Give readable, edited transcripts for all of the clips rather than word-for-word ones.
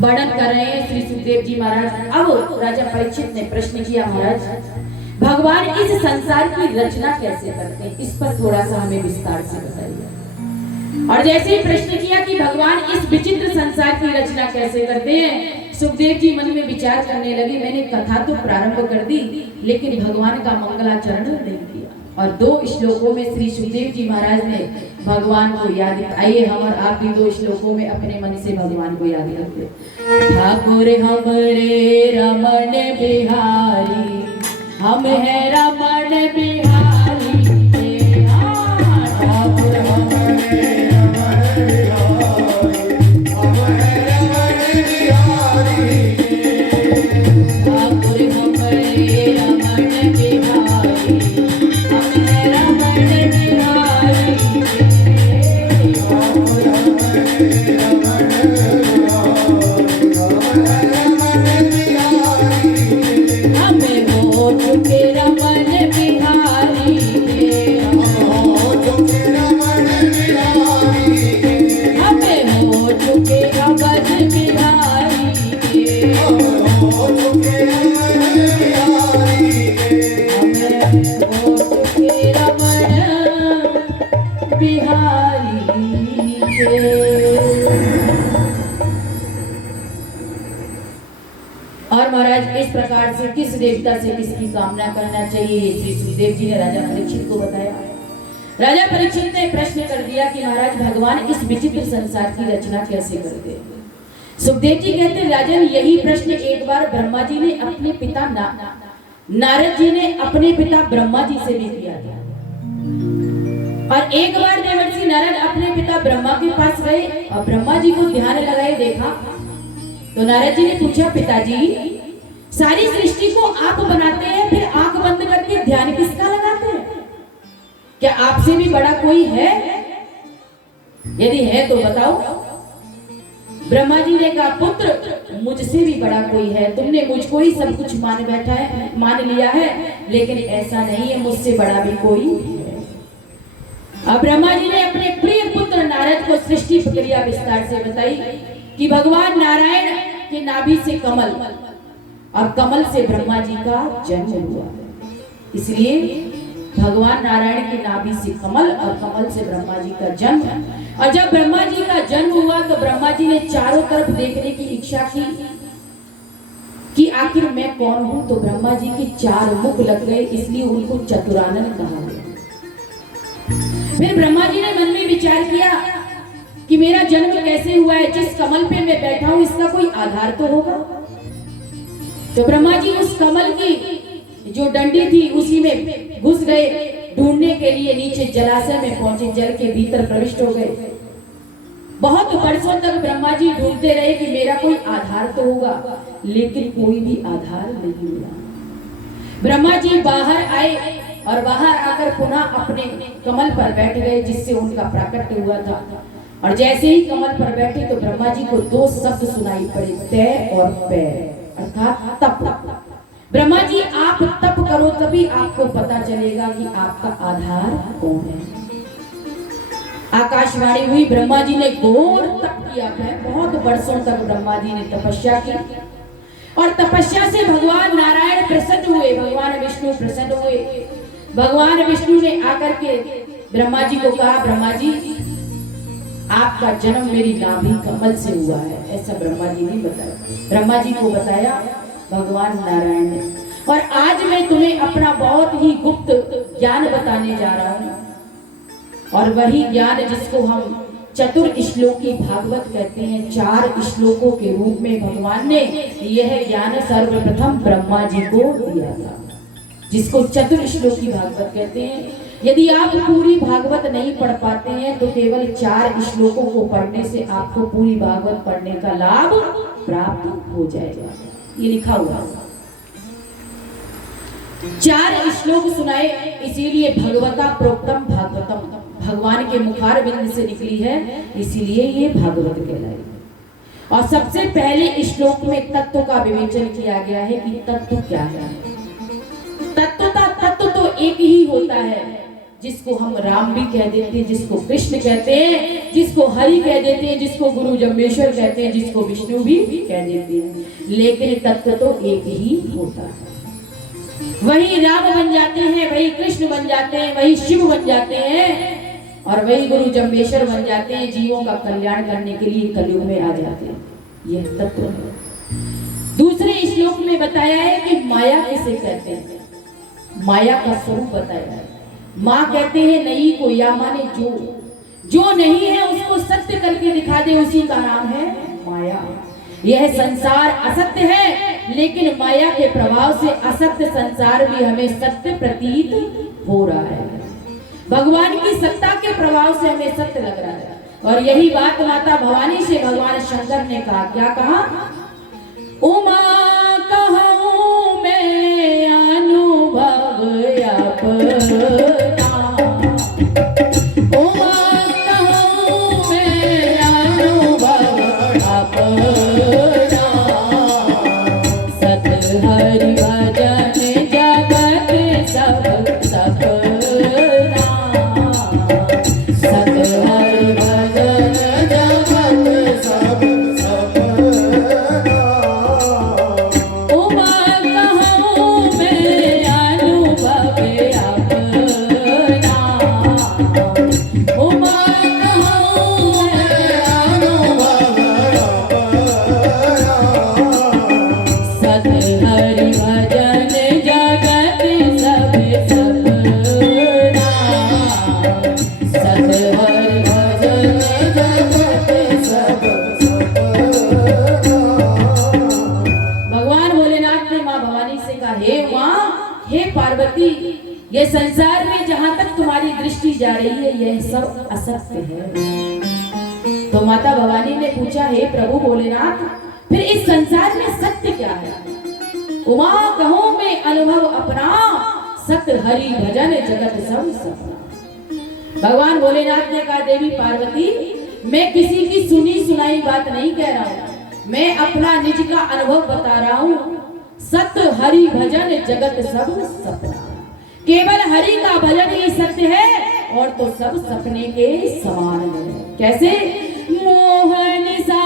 वर्णन कर रहे हैं श्री सुखदेव जी महाराज। अब राजा परीक्षित ने प्रश्न किया, महाराज भगवान इस संसार की रचना कैसे करते हैं, इस पर थोड़ा सा हमें विस्तार से बताइए। और जैसे ही प्रश्न किया कि भगवान इस विचित्र संसार की रचना कैसे करते हैं, सुखदेव जी मन में विचार करने लगे। मैंने कथा तो प्रारंभ कर दी, लेकिन भगवान का मंगलाचरण नहीं किया। और 2 श्लोकों में श्री सुखदेव जी महाराज ने भगवान को याद किया। आइए हम और आप भी 2 श्लोकों में अपने मन से भगवान को याद करते। ठाकुर हमरे रमण बिहारी, हम है रमण बिहारी, ठाकुर हमरे रमण बिहारी, हम है रमण बिहारी, ठाकुर हमरे रमण बिहारी, हम है रमण बिहारी, ठाकुर हमरे रमण बिहारी, हमें हो चुके रमण बिहारी, हो चुके रमण बिहारी, हमें हो चुके अवध बिहारी, हो चुके रमण बिहारी, हमें हो चुके रमण बिहारी और महाराज इस प्रकार से किस देवता से किसकी कामना करना चाहिए, श्री सुखदेव जी ने राजा परीक्षित को बताया। राजा परीक्षित ने प्रश्न कर दिया कि महाराज भगवान इस विचित्र संसार की रचना कैसे करते हैं। सुखदेव जी कहते राजन, यही प्रश्न एक बार ब्रह्मा जी ने अपने पिता नारद जी ने अपने पिता ब्रह्मा जी से भी किया था। और एक बार देवर्षि नारद अपने पिता ब्रह्मा के पास गए और ब्रह्मा जी को ध्यान लगाए देखा तो नारद जी ने पूछा, पिताजी सारी सृष्टि को आप बनाते हैं, फिर आंख बंद करके ध्यान किसका लगाते हैं? क्या आपसे भी बड़ा कोई है? यदि है तो बताओ। ब्रह्मा जी ने कहा, पुत्र मुझसे भी बड़ा कोई है, तुमने मुझको ही सब कुछ मान लिया है, लेकिन ऐसा नहीं है, मुझसे बड़ा भी कोई है। अब ब्रह्मा जी ने अपने प्रिय पुत्र नारद को सृष्टि प्रक्रिया विस्तार से बताई कि भगवान नारायण के नाभि से कमल और कमल से ब्रह्मा जी का जन्म हुआ। इसलिए भगवान नारायण के नाभि से कमल और कमल से ब्रह्मा जी का जन्म। और जब ब्रह्मा जी का जन्म हुआ तो ब्रह्मा जी ने चारों तरफ देखने की इच्छा की कि आखिर मैं कौन हूं। तो ब्रह्मा जी के 4 मुख लग गए, इसलिए उनको चतुरानन कहा गया। फिर ब्रह्मा जी ने मन में विचार किया कि मेरा जन्म कैसे हुआ है, जिस कमल पे मैं बैठा हूं इसका कोई आधार तो होगा। तो ब्रह्मा जी उस कमल की जो डंडी थी उसी में घुस गए, ढूंढने के लिए नीचे जलाशय में पहुंचे, जल के भीतर प्रविष्ट हो गए। बहुत वर्षों तक ब्रह्मा जी ढूंढते रहे कि मेरा कोई आधार तो होगा, लेकिन कोई भी आधार नहीं मिला। ब्रह्मा जी बाहर आए और बाहर आकर पुनः अपने कमल पर बैठ गए, जिससे उनका प्राकट्य हुआ था। और जैसे ही कमल पर बैठे तो ब्रह्मा जी को 2 शब्द सुनाई पड़े, तय और पैर, अर्थात तप। ब्रह्मा जी आप तप करो तभी आपको पता चलेगा कि आपका आधार कौन है। आकाशवाणी हुई, ब्रह्मा जी ने घोर तप किया है। बहुत वर्षों तक ब्रह्मा जी ने तपस्या की और तपस्या से भगवान नारायण प्रसन्न हुए, भगवान विष्णु प्रसन्न हुए। भगवान विष्णु ने आकर के ब्रह्मा जी को कहा, ब्रह्मा जी आपका जन्म मेरी नाभि कमल से हुआ है, ऐसा ब्रह्मा जी ने बताया। ब्रह्मा जी को बताया भगवान नारायण ने। और आज मैं तुम्हें अपना बहुत ही गुप्त ज्ञान बताने जा रहा हूं, और वही ज्ञान जिसको हम चतुर श्लोकी भागवत कहते हैं। 4 श्लोकों के रूप में भगवान ने यह ज्ञान सर्वप्रथम ब्रह्मा जी को दिया था, जिसको चतुर श्लोकी भागवत कहते हैं। यदि आप पूरी भागवत नहीं पढ़ पाते हैं तो केवल 4 श्लोकों को पढ़ने से आपको पूरी भागवत पढ़ने का लाभ प्राप्त हो जाएगा। ये लिखा हुआ है। 4 श्लोक सुनाए, इसीलिए भगवता प्रोक्तम भागवतम, भगवान के मुखार बिंद से निकली है, इसीलिए ये भागवत कहलाई। और सबसे पहले श्लोक में तत्व का विवेचन किया गया है कि तत्व क्या है। तत्व तो एक ही होता है, जिसको हम राम भी कह देते हैं, जिसको कृष्ण कहते हैं, जिसको हरि कह देते हैं, जिसको गुरु जम्बेश्वर कहते हैं, जिसको विष्णु भी कह देते हैं, लेकिन तत्व तो एक ही होता है। वही राम बन जाते हैं, वही कृष्ण बन जाते हैं, वही शिव बन जाते हैं और वही गुरु जम्बेश्वर बन जाते हैं, जीवों का कल्याण करने के लिए कलयुग में आ जाते हैं। यह तत्व है। दूसरे श्लोक में बताया है कि माया किसे कहते हैं, माया का स्वरूप बताया है। माँ कहते हैं नहीं को, या माने जो नहीं है उसको सत्य करके दिखा दे, उसी का नाम है माया। यह संसार असत्य है, लेकिन माया के प्रभाव से असत्य संसार भी हमें सत्य प्रतीत हो रहा है। भगवान की सत्ता के प्रभाव से हमें सत्य लग रहा है। और यही बात माता भवानी से भगवान शंकर ने कहा, क्या कहा? उमा कहूं मैं अनुभव अपना, उमा कहूं मैं अनुभव अपना, सत हरि भजन जगत सब सपना, सत हरि भजन जगत सब सपना, उमा कहूं मैं अनुभव अपना, उमा कहूं मैं अनुभव अपना, सत हरि भजन जगत सब सपना, सत हरि भजन जगत सब सपना। भगवान भोलेनाथ ने माँ भवानी से कहा, हे माँ, हे पार्वती, ये संसार में जहाँ तक तुम्हारी दृष्टि जा रही है यह सब असत्य है। तो माता भवानी ने पूछा, हे प्रभु भोलेनाथ, फिर इस संसार में सत्य क्या है? उमा कहूं मैं अनुभव अपना, सत हरि भजन जगत सब सपना। भगवान भोलेनाथ ने कहा, देवी पार्वती, मैं किसी की सुनी सुनाई बात नहीं कह रहा हूँ, मैं अपना निज का अनुभव बता रहा हूँ। सत हरि भजन जगत सब सपना, केवल हरि का भजन ही सत्य है और तो सब सपने के समान है। कैसे? मोहन सा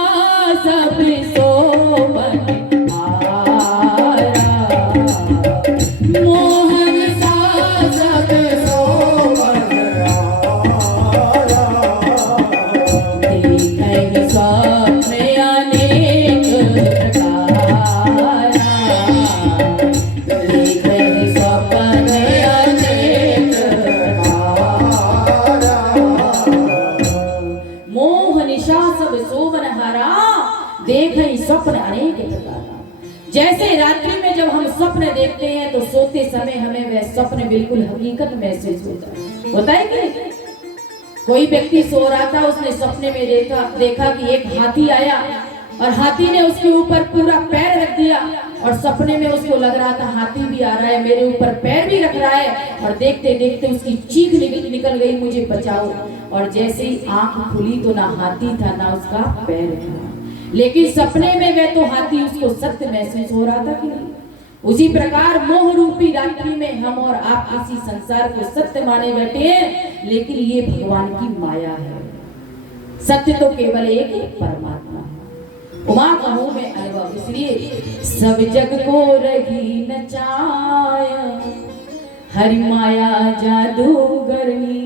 सब सोवन आरा, मोहन सा सब सोवन आरा, देखें स्वप्न अनेक प्रकारा, देखें स्वप्न अनेक प्रकारा, मोह निशा सब सोवन हारा, देखें स्वप्न अनेक प्रकार। जैसे रात्रि में जब हम स्वप्न देखते हैं तो सोते समय हमें वह स्वप्न बिल्कुल हकीकत महसूस होता है कि नहीं? कोई व्यक्ति सो रहा था, उसने सपने में देखा कि एक हाथी आया और हाथी ने उसके ऊपर पूरा पैर रख दिया और सपने में उसको लग रहा था हाथी भी आ रहा है, मेरे ऊपर पैर भी रख रहा है, और देखते देखते उसकी चीख निकल गई, मुझे बचाओ। और जैसे ही आंख खुली तो ना हाथी था ना उसका पैर था, लेकिन सपने में वह तो हाथी उसको सत्य महसूस हो रहा था कि नहीं? उसी प्रकार मोह रूपी रात्रि में हम और आप इसी संसार को सत्य माने बैठे हैं, लेकिन ये भगवान की माया है। सत्य तो केवल एक परमात्मा है। उमा कहूं मैं अनुभव, इसलिए सब जग को रही नचाया, हरि माया जादूगरनी।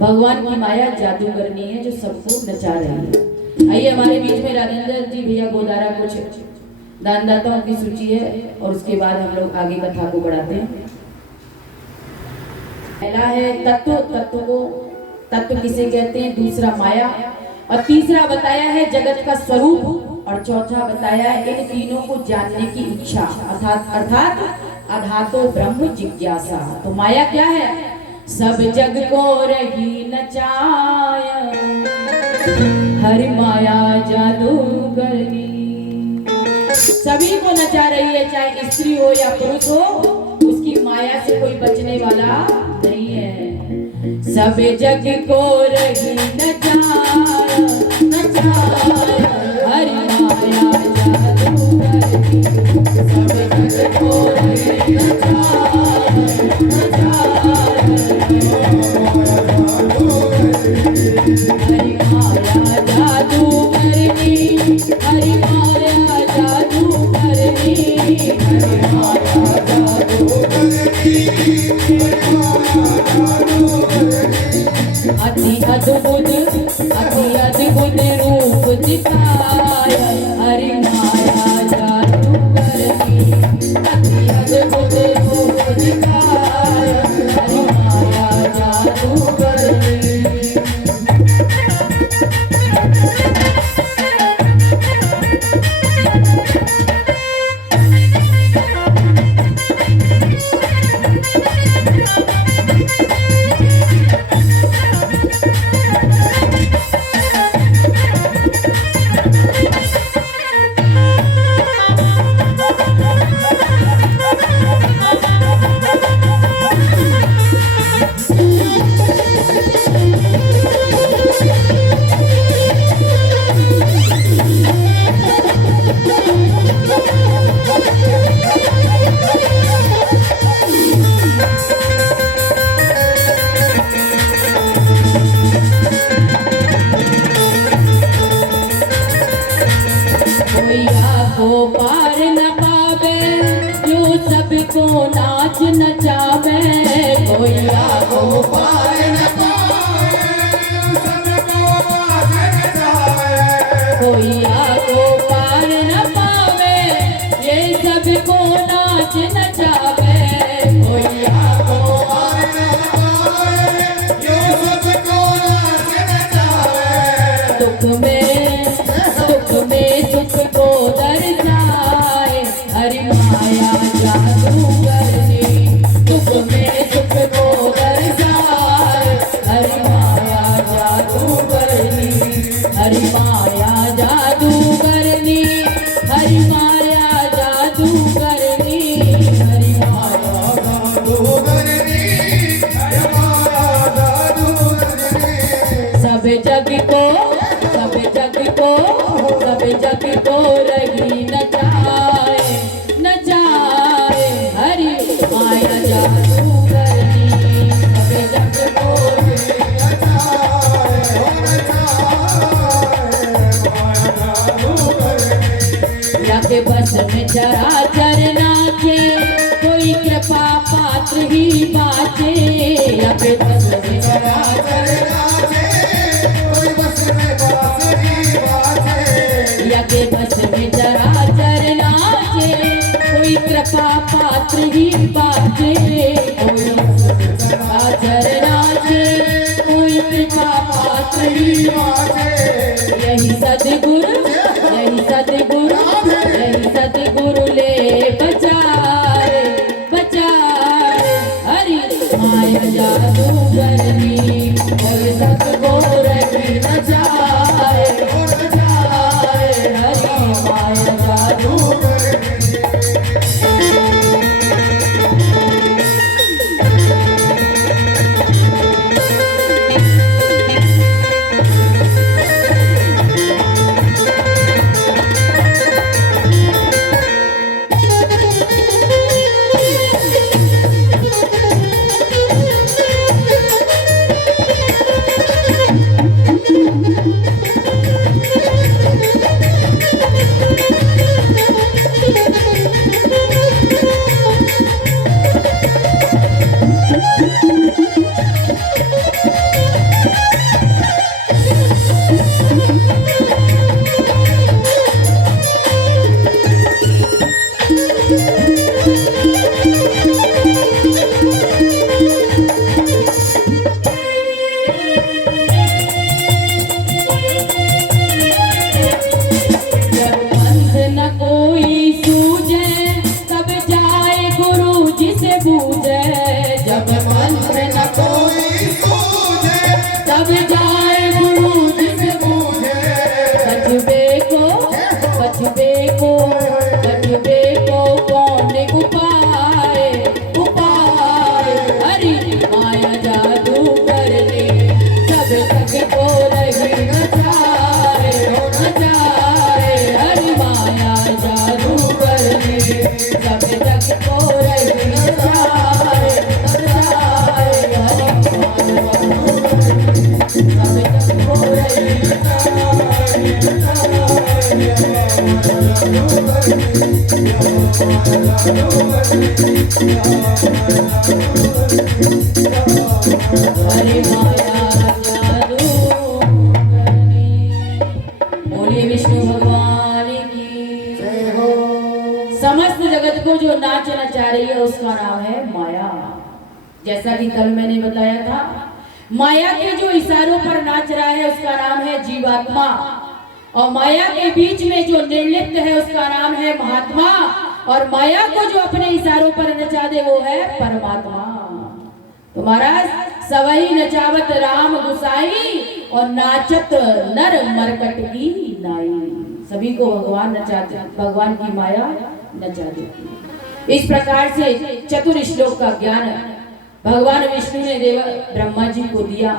भगवान की माया जादूगरनी है जो सबको नचा रही है। आइए हमारे बीच में राजेंद्र जी भैया गोदारा कुछ दानदाताओं की सूची है और उसके बाद हम लोग आगे कथा को बढ़ाते हैं। पहला है तत्व किसे कहते हैं, दूसरा माया, और तीसरा बताया है जगत का स्वरूप, और चौथा बताया है इन तीनों को जानने की इच्छा, अर्थात अधातो ब्रह्म जिज्ञासा। तो माया क्या है? सब जग को रही नचाया, हरि माया जादूगरनी। सभी को नचा रही है, चाहे स्त्री हो या पुरुष हो, उसकी माया से कोई बचने वाला नहीं है। सब जग को रही नचाया, नचाया, हरि माया जादूगरनी। सब जग को रही नचाया, नचाया, दिखाया, हरि माया जादूगरनी अति अद्भुत रूप दिखाया, हरि माया जादूगरनी। को पार न पावे जो सबको नाच नचावे, कोई आगो पार न पावे सबको नाच नचावे, कोई आगो पार न पावे ये सबको नाच नचावे, कोई आगो पार न पावे ये सबको नाच नचावे। दुख में सुख को दर्शाए, हरि माया जादूगरनी दुख में सुख को दर्शाए, हरि माया जादूगरनी, हरि माया जादूगरनी, हरि माया जादूगरनी, हरि माया जादूगरनी, हरि माया जादूगरनी। सब जग को रही नचाए नचाए, हरि माया जादूगरनी, सब जग को रही नचाए माया जादूगरनी। यके बस में चराचर नाचे, कोई कृपा पात्र ही बाचे, यके बस में चराचर नाचे, कोई बस में बास ही बाचे, यके बस में चराचर नाचे, कोई कृपा पात्र ही बाचे, कोई चराचर नाचे, कोई कृपा पात्र ही बाचे। यही सद्गुरु ले बचाए बचाए, हरि माया जादूगरनी, यही सबको रही नचाए नचाए, हरि माया जादूगरनी। बोले बोलिए विष्णु भगवान की जय हो। समस्त जगत को जो नाच नचा रही है उसका नाम है माया। जैसा कि कल मैंने बताया था, माया के जो इशारों पर नाच रहा है उसका नाम है जीवात्मा, और माया के बीच में जो निर्लिप्त है उसका नाम है महात्मा, और माया को जो अपने इशारों पर नचा दे वो है परमात्मा। तो महाराज सवई नचावत राम गुसाई और नाचत नर मरकट की नाई। सभी को भगवान नचाते, भगवान की माया नचा देती है। इस प्रकार से चतुर श्लोक का ज्ञान भगवान विष्णु ने देव ब्रह्मा जी को दिया,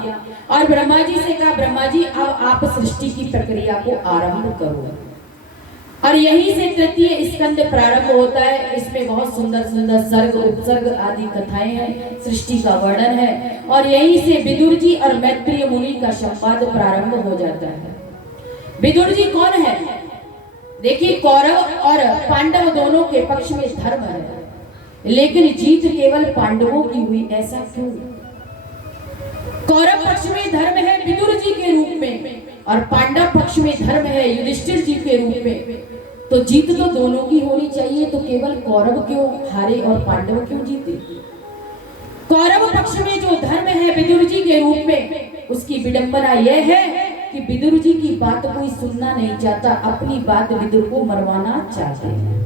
और ब्रह्मा जी से कहा, ब्रह्मा जी अब आप सृष्टि की प्रक्रिया को आरंभ करो। और यहीं से तृतीय स्कंद प्रारंभ होता है। इसमें बहुत सुंदर सुंदर सर्ग उपसर्ग आदि कथाएं हैं, सृष्टि का वर्णन है, और यहीं से विदुर जी और मैत्रेय मुनि का संवाद प्रारंभ हो जाता है। विदुर जी कौन है? देखिए, कौरव और पांडव दोनों के पक्ष में धर्म है, लेकिन जीत केवल पांडवों की हुई, ऐसा क्यों? कौरव पक्ष में धर्म है विदुर जी के रूप में, और पांडव पक्ष में धर्म है युधिष्ठिर जी के रूप में। तो जीत तो दोनों की होनी चाहिए, तो केवल कौरव क्यों हारे और पांडव क्यों जीते? कौरव पक्ष में जो धर्म है विदुर जी के रूप में, उसकी विडंबना यह है कि विदुर जी की बात कोई सुनना नहीं चाहता, अपनी बात विदुर को मरवाना चाहते हैं।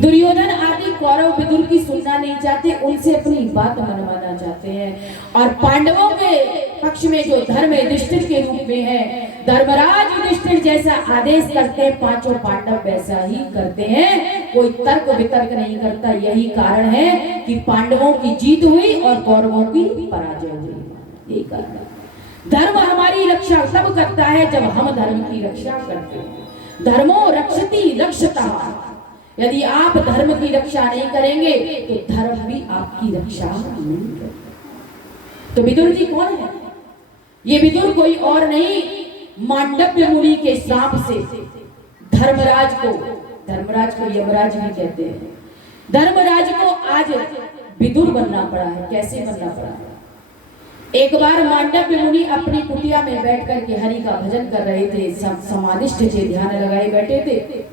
दुर्योधन आदि कौरव विदुर की सुनना नहीं चाहते, उनसे अपनी बात मनवाना चाहते हैं। और पांडवों के पक्ष में जो धर्म युधिष्ठिर के रूप में है, धर्मराज युधिष्ठिर जैसा आदेश करते हैं, पांचों पांडव वैसा ही करते हैं, कोई तर्क वितर्क नहीं करता। यही कारण है कि पांडवों की जीत हुई और कौरवों की पराजय हुई। यही कारण है। धर्म हमारी रक्षा तब करता है जब हम धर्म की रक्षा करते हैं। धर्मो रक्षति रक्षता। यदि आप धर्म की रक्षा नहीं करेंगे तो धर्म भी आपकी रक्षा नहीं करेगा। तो विदुर जी कौन है? ये विदुर कोई और नहीं, मांडव्य मुनि के श्राप से धर्मराज को यमराज भी कहते हैं, धर्मराज को आज विदुर बनना पड़ा है। कैसे बनना पड़ा है? एक बार मांडव्य मुनि अपनी कुटिया में बैठ कर के हरि का भजन कर रहे थे, समाधिष्ठ थे, ध्यान लगाए बैठे थे।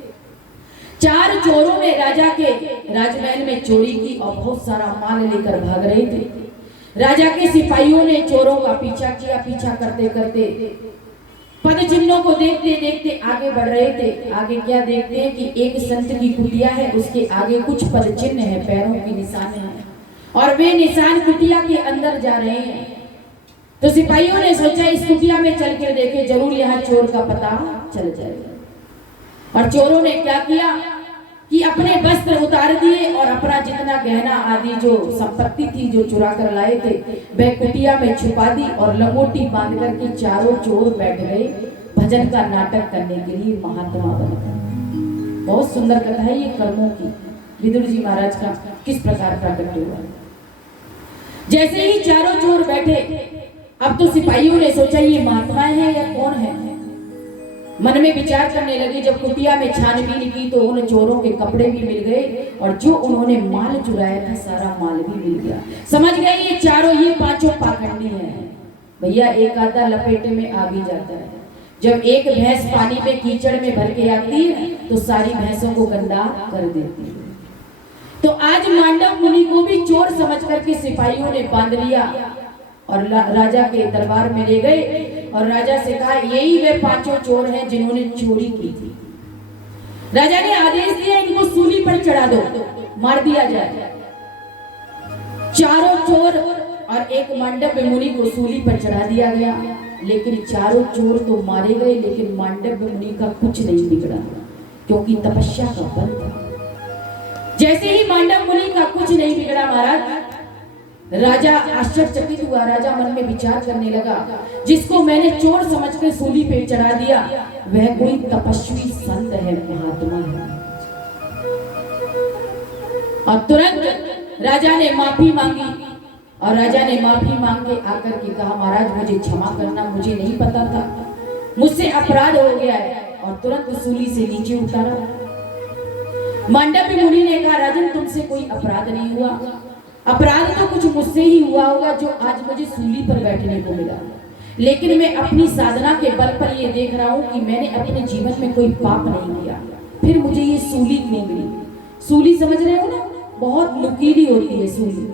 चार चोरों ने राजा के राजमहल में चोरी की और बहुत सारा माल लेकर भाग रहे थे। राजा के सिपाहियों ने चोरों का पीछा किया, पीछा करते करते पद चिन्हों को देखते देखते आगे बढ़ रहे थे। आगे क्या देखते हैं कि एक संत की कुटिया है, उसके आगे कुछ पद चिन्ह है, पैरों के निशान है, और वे निशान कुटिया के अंदर जा रहे हैं। तो सिपाहियों ने सोचा इस कुटिया में चल कर देखे, जरूर यहाँ चोर का पता चल जाएगा। और चोरों ने क्या किया कि अपने वस्त्र उतार दिए और अपना जितना गहना आदि जो संपत्ति थी जो चुरा कर लाए थे वह कुटिया में छुपा दी, और लंगोटी बांध कर के चारों चोर बैठ गए भजन का नाटक करने के लिए महात्मा बनकर। बहुत सुंदर कथा है ये कर्मों की, विदुर जी महाराज का किस प्रकार प्रकट हुआ। जैसे ही चारों चोर बैठे, अब तो सिपाहियों ने सोचा ये महात्माएं हैं या कौन है। मन में विचार करने लगे। जब कुटिया में छानबीन की तो उन चोरों के कपड़े भी मिल गए, और जो उन्होंने माल चुराया था सारा माल भी मिल गया। समझ गए ये चारों, ये पांचों पाखंडी हैं। भैया एक आधा लपेटे में आ भी जाता है। जब एक भैंस पानी में कीचड़ में भर के आती है तो सारी भैंसों को गंदा कर देती है। तो आज मांडव मुनि को भी चोर समझ करके सिपाहियों ने बांध लिया और राजा के दरबार में ले गए, और राजा से कहा यही वे पांचों चोर हैं जिन्होंने चोरी की थी। राजा ने आदेश दिया इनको सूली पर चढ़ा दो, मार दिया जाए। चारों चोर और एक मांडव्य मुनि को सूली पर चढ़ा दिया गया। लेकिन चारों चोर तो मारे गए, लेकिन मांडव्य मुनि का कुछ नहीं बिगड़ा, क्योंकि तपस्या का बल था। जैसे ही मांडव मुनि का कुछ नहीं बिगड़ा महाराज, राजा आश्चर्यचकित हुआ। राजा मन में विचार करने लगा, जिसको मैंने चोर समझकर सूली पे चढ़ा दिया वह कोई तपस्वी संत है, महात्मा है। और तुरंत राजा ने माफी मांगी, और राजा ने माफी मांग के आकर के कहा महाराज मुझे क्षमा करना, मुझे नहीं पता था, मुझसे अपराध हो गया है। और तुरंत सूली से नीचे उतारा। मांडव्य मुनि ने कहा राजन तुमसे कोई अपराध नहीं हुआ, अपराध तो कुछ मुझसे ही हुआ होगा जो आज मुझे सूली पर बैठने को मिला। लेकिन मैं अपनी साधना के बल पर ये देख रहा हूँ कि मैंने अपने जीवन में कोई पाप नहीं किया, फिर मुझे ये सूली क्यों मिली? सूली समझ रहे हो ना, बहुत नुकीली होती है सूली।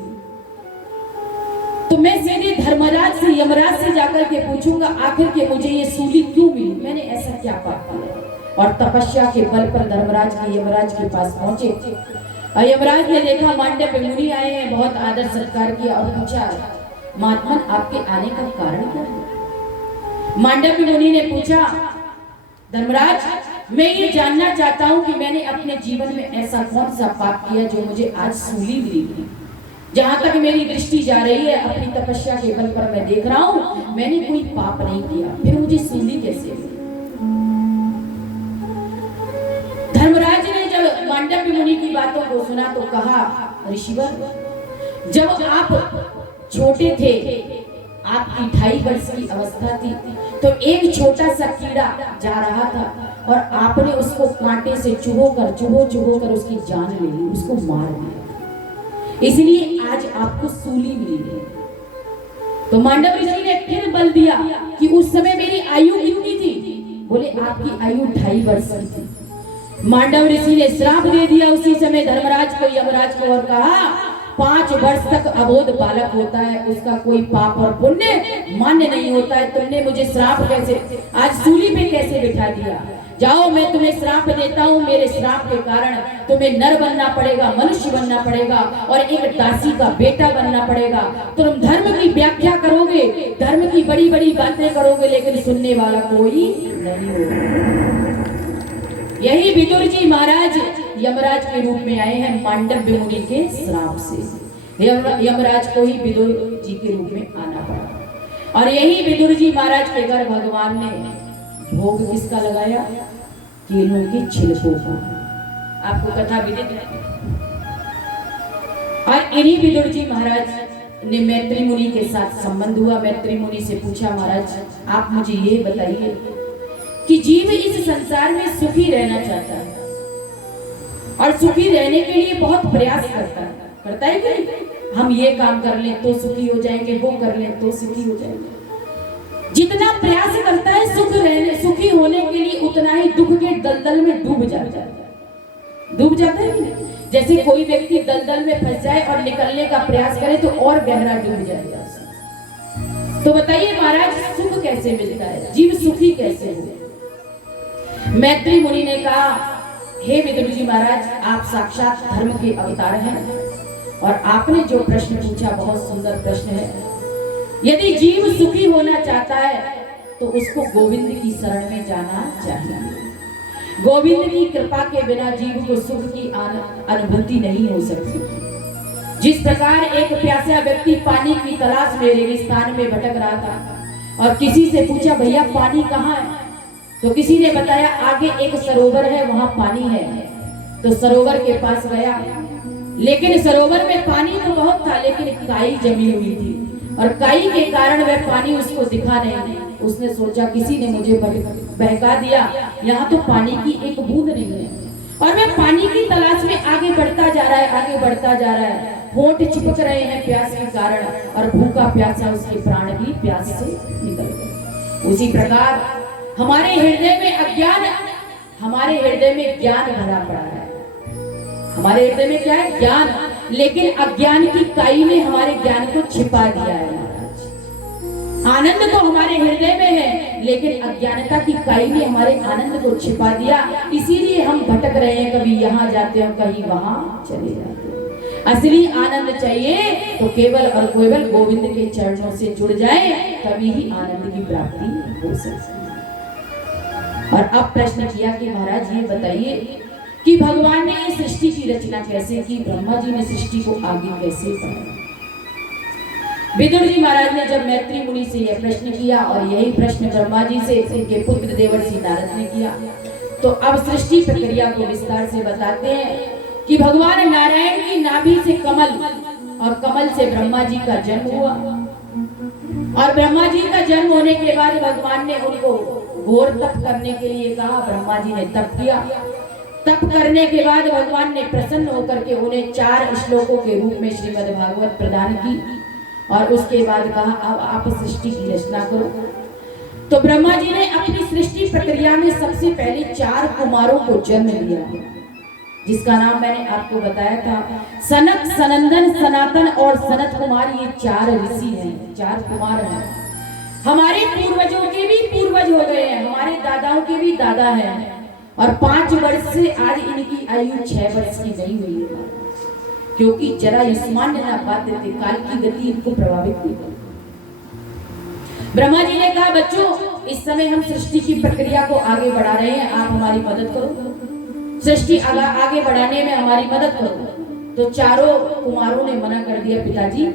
तो मैं सीधे धर्मराज से, यमराज से जाकर के पूछूंगा आखिर के मुझे ये सूली क्यों मिली, मैंने ऐसा क्या पाप किया? और तपस्या के बल पर धर्मराज के यमराज के पास पहुंचे और यमराज ने देखा मांडव्य मुनि आए हैं, बहुत आदर सत्कार किया और पूछा महात्मन आपके आने का कारण क्या है? मांडव्य मुनि ने पूछा धर्मराज मैं ये जानना चाहता हूँ कि मैंने अपने जीवन में ऐसा कौन सा पाप किया जो मुझे आज सूली मिली। जहां तक मेरी दृष्टि जा रही है अपनी तपस्या के बल पर मैं देख रहा हूँ मैंने कोई पाप नहीं किया, फिर मुझे सूली कैसे मिली? धर्मराज ने जब मांडव्य मुनि की बातों को सुना तो कहा ऋषिवर जब आप छोटे थे, आपकी 2.5 वर्ष की अवस्था थी, तो एक छोटा सा कीड़ा जा रहा था और आपने उसको कांटे से चुभो कर उसकी जान ले ली, उसको मार दिया, इसलिए आज आपको सूली मिली है। तो मांडव ऋषि ने फिर बल दिया कि उस समय मेरी आयु कितनी थी? बोले आपकी आयु 2.5 वर्ष की थी। मांडव ऋषि ने श्राप दे दिया उसी समय धर्मराज को, यमराज को, और कहा 5 वर्ष तक अबोध बालक होता है, उसका कोई पाप और पुण्य मान्य नहीं होता है। तुमने मुझे श्राप कैसे, आज सूली पे कैसे बिठा दिया? जाओ मैं तुम्हें श्राप देता हूँ, मेरे श्राप के कारण तुम्हें नर बनना पड़ेगा, मनुष्य बनना पड़ेगा और एक दासी का बेटा बनना पड़ेगा। तुम धर्म की व्याख्या करोगे, धर्म की बड़ी बड़ी बातें करोगे, लेकिन सुनने वाला कोई नहीं होगा। यही विदुर जी महाराज यमराज के रूप में आए हैं मांडव्य मुनि के श्राप से। यमराज को ही विदुर जी के रूप में आना पड़ा और यही विदुर जी महाराज के घर भगवान ने भोग किसका लगाया? केलों के छिलकों का। आपको कथा विदित है। और इन्हीं विदुर जी महाराज ने मैत्री मुनि के साथ संबंध हुआ। मैत्री मुनि से पूछा महाराज आप मुझे ये बताइए कि जीव इस संसार में सुखी रहना चाहता है और सुखी रहने के लिए बहुत प्रयास करता है कि हम ये काम कर लें तो सुखी हो जाएंगे, वो कर लें तो सुखी हो जाएंगे। जितना प्रयास करता है सुखी होने के लिए उतना ही दुख के दलदल में डूब जाता है। जैसे कोई व्यक्ति दलदल में फंस जाए और निकलने का प्रयास करे तो और गहरा डूब जाएगा। तो बताइए महाराज सुख कैसे मिलता है, जीव सुखी कैसे हो? मैत्री मुनि ने कहा हे विदुर जी महाराज आप साक्षात धर्म के अवतार हैं और आपने जो प्रश्न पूछा बहुत सुंदर प्रश्न है। यदि जीव सुखी होना चाहता है तो उसको गोविंद की शरण में जाना चाहिए। गोविंद की कृपा के बिना जीव को सुख की अनुभूति नहीं हो सकती। जिस प्रकार एक प्यासा व्यक्ति पानी की तलाश में रेगिस्तान में भटक रहा था और किसी से पूछा भैया पानी कहाँ है, तो किसी ने बताया आगे एक सरोवर है वहां पानी है। तो सरोवर के पास गया, लेकिन सरोवर में पानी तो बहुत था लेकिन काई जमी हुई थी और काई के कारण वह पानी उसको दिखा नहीं। उसने सोचा किसी ने मुझे बहका दिया, यहाँ तो पानी की एक बूंद नहीं है और मैं पानी की तलाश में आगे बढ़ता जा रहा है। होंठ चिपक रहे हैं प्यास के कारण और भूखा प्यासा उसके प्राण भी प्यास से निकल गए। उसी प्रकार हमारे हृदय में ज्ञान भरा पड़ा है। हमारे हृदय में क्या है? ज्ञान। लेकिन अज्ञान की काई ने हमारे ज्ञान को छिपा दिया है। आनंद तो हमारे हृदय में है लेकिन अज्ञानता की काई ने हमारे आनंद को छिपा दिया, इसीलिए हम भटक रहे हैं। कभी यहाँ जाते हैं कहीं वहां चले जाते हैं। असली आनंद चाहिए तो केवल और केवल गोविंद के चरणों से जुड़ जाए, तभी ही आनंद की प्राप्ति हो सकती है। और अब प्रश्न किया कि महाराज ये बताइए कि भगवान ने ये सृष्टि की रचना कैसे की, ब्रह्मा जी ने सृष्टि को आगे कैसे बढ़ाया? विदुर जी महाराज ने जब मैत्री मुनि से यह प्रश्न किया और यही प्रश्न ब्रह्मा जी से उनके पुत्र देवर्षि नारद ने किया, तो अब सृष्टि प्रक्रिया को विस्तार से बताते हैं कि भगवान नारायण की नाभि से कमल और कमल से ब्रह्मा जी का जन्म हुआ और ब्रह्मा जी का जन्म होने के बाद भगवान ने उनको घोर तप करने के लिए कहा। ब्रह्मा जी ने तप किया। तप करने के बाद भगवान ने प्रसन्न होकर के उन्हें 4 श्लोकों के रूप में श्रीमद् भागवत प्रदान की और उसके बाद कहा अब आप सृष्टि की रचना करो। तो ब्रह्मा जी ने अपनी सृष्टि प्रक्रिया में सबसे पहले 4 कुमारों को जन्म दिया, जिसका नाम मैंने आपको बताया था। सनक, सनंदन, सनातन और सनत कुमार, ये 4 ऋषि हैं, 4 कुमार हैं। हमारे पूर्वजों के भी पूर्वज हो गए हैं, हमारे दादाओं के भी दादा हैं, और 5 वर्ष से आज इनकी आयु 6 वर्ष की नहीं हुई है, क्योंकि जरा युष्मान न बात थे, काल की गति इनको प्रभावित नहीं कर। ब्रह्मा जी ने कहा बच्चों इस समय हम सृष्टि की प्रक्रिया को आगे बढ़ा रहे हैं, आप हमारी मदद करो, सृष्टि आगे बढ़ाने में हमारी मदद करो। तो 4 कुमारों ने मना कर दिया, पिताजी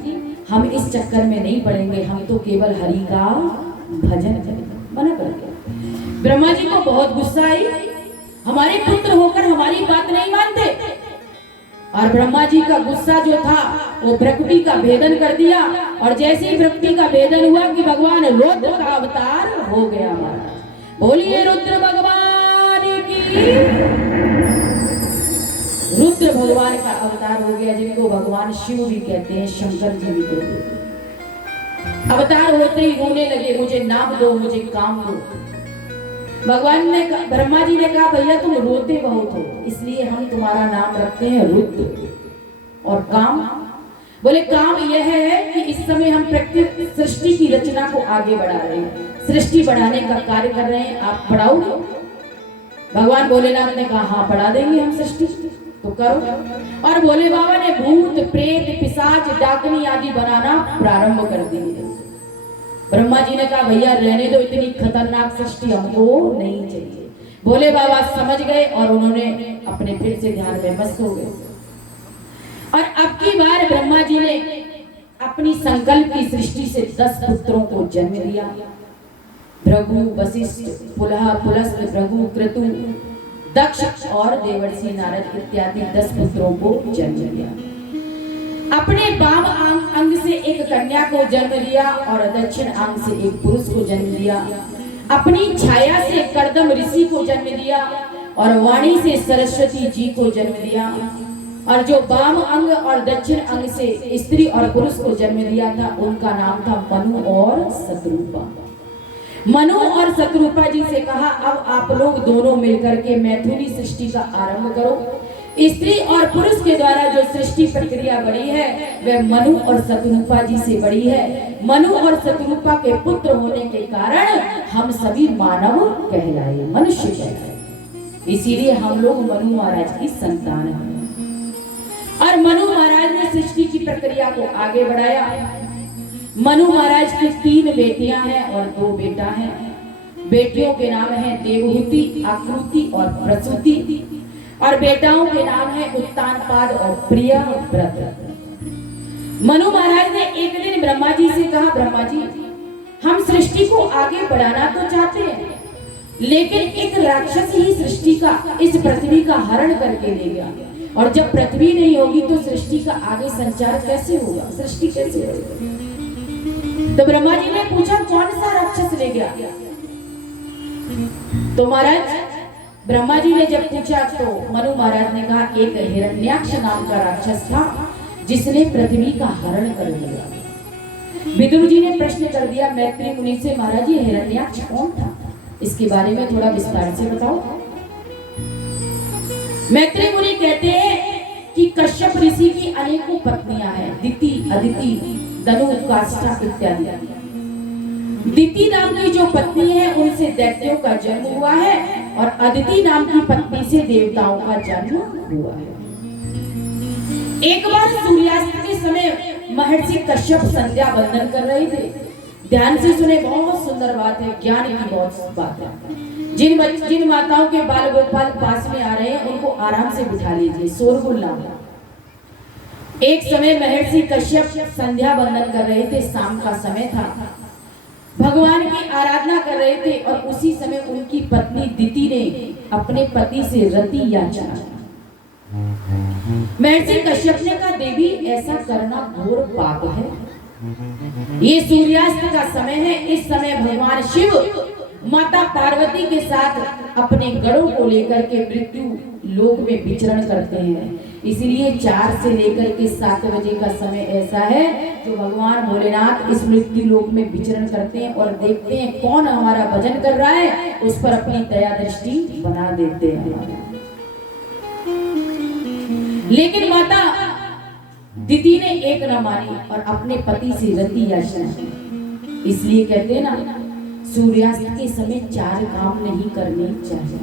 हम इस चक्कर में नहीं पड़ेंगे, हम तो केवल हरि का भजन करेंगे, मना कर दिया। ब्रह्मा जी को बहुत गुस्सा आई, हमारे पुत्र होकर हमारी बात नहीं मानते। और ब्रह्मा जी का गुस्सा जो था वो प्रकृति का भेदन कर दिया, और जैसे ही प्रकृति का भेदन हुआ कि भगवान रुद्र का अवतार हो गया। महाराज बोलिए रुद्र भगवान की। रुद्र भगवान का अवतार हो गया, जिनको भगवान शिव भी कहते हैं, शंकर जी भी कहते हैं। अवतार होते ही रोने लगे, मुझे नाम दो, मुझे काम दो। भगवान ने, ब्रह्मा जी ने कहा भैया तुम रोते बहुत हो, इसलिए हम तुम्हारा नाम रखते हैं रुद्र। और काम, बोले काम यह है कि इस समय हम प्रकृति सृष्टि की रचना को आगे बढ़ा रहे हैं, सृष्टि बढ़ाने का कार्य कर रहे हैं, आप बढ़ाओगे? भगवान भोलेनाथ ने कहा हाँ बढ़ा देंगे हम सृष्टि, तो करो। और भोले बाबा ने भूत, प्रेत, पिशाच, डाकनी आदि बनाना प्रारंभ कर दिए। ब्रह्मा जी ने कहा भैया रहने दो, इतनी खतरनाक सृष्टि हमको नहीं चाहिए। भोले बाबा समझ गए और उन्होंने अपने फिर से ध्यान में मस्त हो गए। और अब की बार ब्रह्मा जी ने अपनी संकल्प की सृष्टि से 10 पुत्रों को जन्म दिया। भृगु, वशिष्ठ, पुलह, पुलस्त्य, भृगु, क्रतु, दक्ष और देवर्षि नारद इत्यादि 10 पुत्रों को जन्म दिया। अपने वाम अंग से एक कन्या को जन्म दिया और दक्षिण अंग से एक पुरुष को जन्म दिया। अपनी छाया से कर्दम ऋषि को जन्म दिया और वाणी से सरस्वती जी को जन्म दिया। और जो वाम अंग और दक्षिण अंग से स्त्री और पुरुष को जन्म दिया था, उनका नाम था मनु और शत्रुपा। मनु और शत्रुपा जी से कहा अब आप लोग दोनों मिलकर के मैथुनी सृष्टि का आरंभ करो। स्त्री और पुरुष के द्वारा जो सृष्टि प्रक्रिया बढ़ी है वह मनु और शत्रुपा जी से बढ़ी है। मनु और शत्रुपा के पुत्र होने के कारण हम सभी मानव कहलाए, मनुष्य कहलाए, इसीलिए हम लोग मनु महाराज की संतान हैं। और मनु महाराज ने सृष्टि की प्रक्रिया को आगे बढ़ाया। मनु महाराज की 3 बेटियां हैं और 2 बेटा हैं। बेटियों के नाम हैं देवहूति, आकृति और प्रसूति, और बेटाओं के नाम है उत्तानपाद और प्रियव्रत। मनु महाराज ने एक दिन ब्रह्मा जी से कहा ब्रह्मा जी हम सृष्टि को आगे बढ़ाना तो चाहते हैं, लेकिन एक राक्षस ही सृष्टि का, इस पृथ्वी का हरण करके ले गया, और जब पृथ्वी नहीं होगी तो सृष्टि का आगे संचार कैसे होगा, सृष्टि कैसे होगी? तो ब्रह्मा जी ने पूछा कौन सा राक्षस ले गया? तो महाराज ब्रह्मा जी ने जब पूछा तो मनु महाराज ने कहा एक हिरण्याक्ष नाम का राक्षस था जिसने पृथ्वी का हरण कर लिया। विदुर जी ने प्रश्न कर दिया मैत्री मुनि से महाराज ये हिरण्याक्ष कौन था, इसके बारे में थोड़ा विस्तार से बताओ। मैत्री मुनि कहते हैं कि कश्यप ऋषि की अनेकों पत्नियां हैं, दिति, अदिति, दनु, काष्ठा इत्यादि। दिति नाम की जो पत्नी है उनसे दैत्यों का जन्म हुआ है और अदिति नाम की पत्नी से देवताओं का जन्म हुआ है। एक बार सूर्यास्त के समय महर्षि कश्यप संध्या वंदन कर रहे थे। ध्यान से सुने, बहुत सुंदर बात है, ज्ञान की बहुत बात है। जिन माताओं के बाल गोपाल पास में आ रहे हैं उनको आराम से बिठा लीजिए, शोरगुल ना हो। एक समय महर्षि कश्यप संध्या वंदन कर रहे थे, शाम का समय था, भगवान की आराधना कर रहे थे और उसी समय उनकी पत्नी दिति ने अपने पति से रति याचना। महर्षि कश्यप ने कहा देवी ऐसा करना घोर पाप है, ये सूर्यास्त का समय है, इस समय भगवान शिव माता पार्वती के साथ अपने गणों को लेकर के मृत्यु लोक में विचरण करते हैं, इसलिए 4 से लेकर के 7 बजे का समय ऐसा है जो भगवान भोलेनाथ इस मृत्यु लोक में विचरण करते हैं और देखते हैं कौन हमारा भजन कर रहा है, उस पर अपनी दया दृष्टि बना देते हैं। लेकिन माता दिति ने एक न मानी और अपने पति से रति याचना की। इसलिए कहते हैं ना, सूर्यास्त के समय 4 काम नहीं करने चाहिए।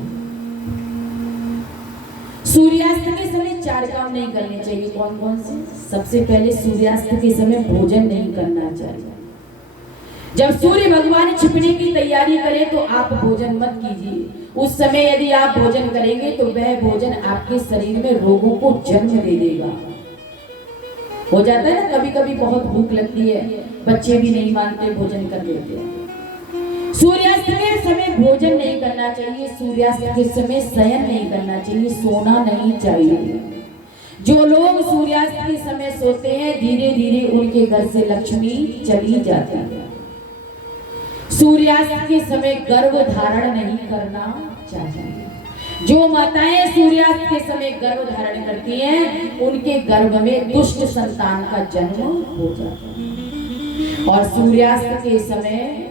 सूर्यास्त के समय 4 काम नहीं करने चाहिए। कौन कौन से? सबसे पहले सूर्यास्त के समय भोजन नहीं करना चाहिए। जब सूर्य भगवान छिपने की तैयारी करे तो आप भोजन मत कीजिए। उस समय यदि आप भोजन करेंगे तो वह भोजन आपके शरीर में रोगों को जन्म दे देगा। हो जाता है ना, कभी कभी बहुत भूख लगती है, बच्चे भी नहीं मानते, भोजन कर लेते हैं। सूर्यास्त के समय भोजन नहीं करना चाहिए। सूर्यास्त के समय शयन नहीं करना चाहिए, सोना नहीं चाहिए। जो लोग सूर्यास्त के समय सोते हैं धीरे धीरे उनके घर से लक्ष्मी चली जाती है। सूर्यास्त के समय गर्भ धारण नहीं करना चाहिए। जो माताएं सूर्यास्त के समय गर्भ धारण करती हैं उनके गर्भ में दुष्ट संतान का जन्म हो जाता है। और सूर्यास्त के समय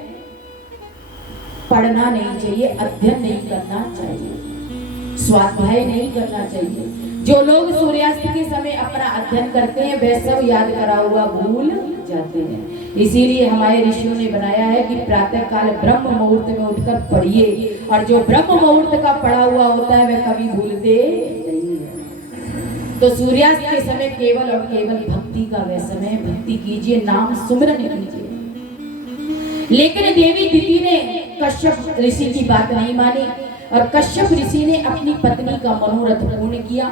पढ़ना नहीं चाहिए, अध्ययन नहीं करना चाहिए, स्वाध्याय नहीं करना चाहिए। जो लोग सूर्यास्त के समय अपना अध्ययन करते हैं वे सब याद करा हुआ भूल जाते हैं। इसीलिए हमारे ऋषियों ने बनाया है कि प्रातः काल ब्रह्म मुहूर्त में उठकर पढ़िए, और जो ब्रह्म मुहूर्त का पढ़ा हुआ होता है वह कभी भूलते नहीं है। तो सूर्यास्त के समय केवल और केवल भक्ति का वह समय, भक्ति कीजिए, नाम सुमिरन कीजिए। लेकिन देवी दिति ने कश्यप ऋषि की बात नहीं मानी और कश्यप ऋषि ने अपनी पत्नी का मनोरथ पूर्ण किया।